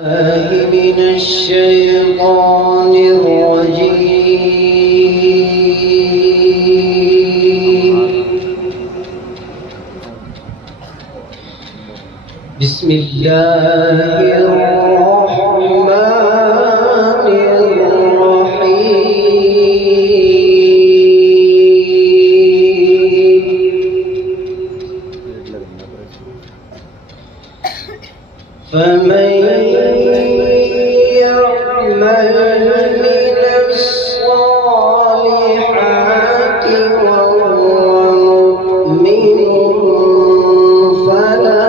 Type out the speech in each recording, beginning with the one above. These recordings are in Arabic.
من الشيطان الرجيم. بسم الله الرحمن الرحيم. فمن يعمل من الصالحات وهو مؤمن فلا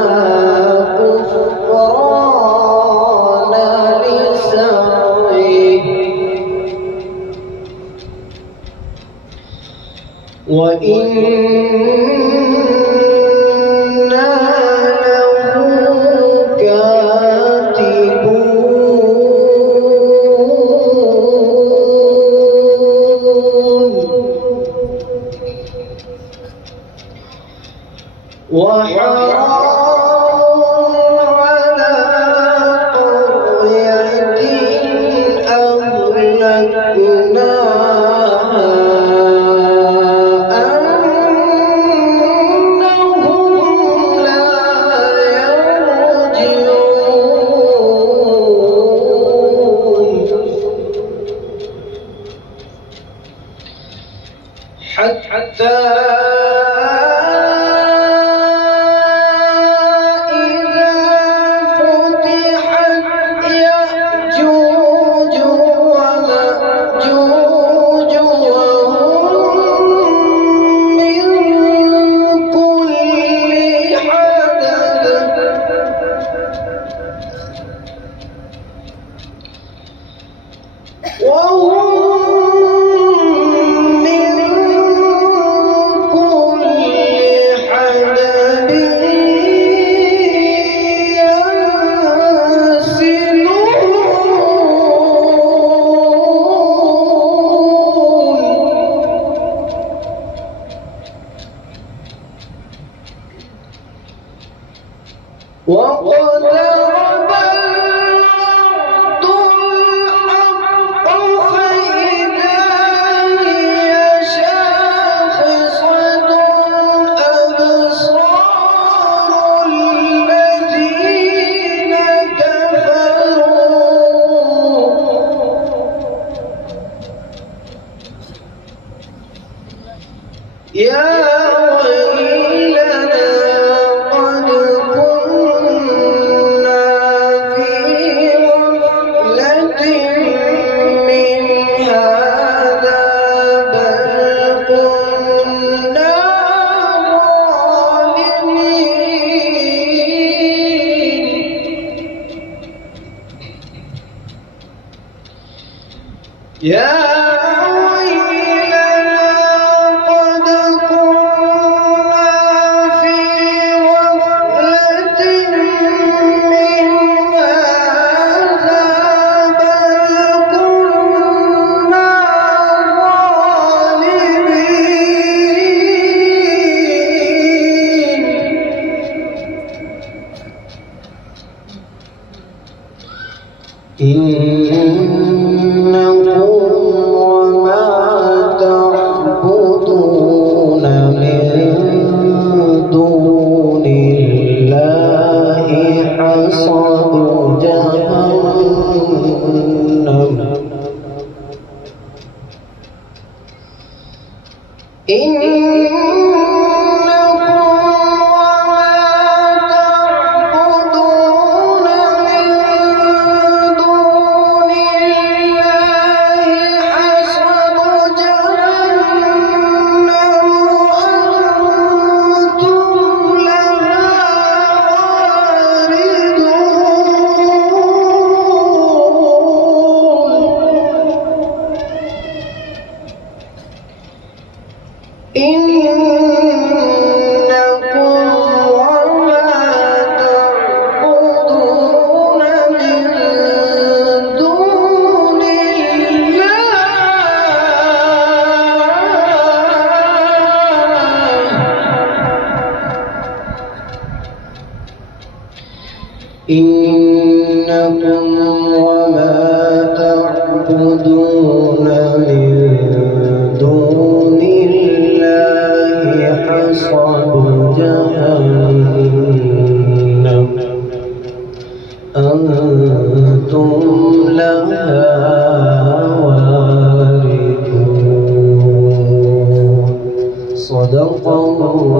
كفران لسعيه وإنا له كاتبون وحرام على قرية أهلكناها حتى إذا فتحت يأجوج ومأجوج وهم من كل حدب وقد ضرب الوعد الحق فإذا هي شاخصة أبصار الذين كفروا يا ويلنا قد كنا في غفلة من هذا بل كنا ظالمين يا إنكم وما تعبدون من دون الله حصب جهنم أنتم لها واردون. صدق الله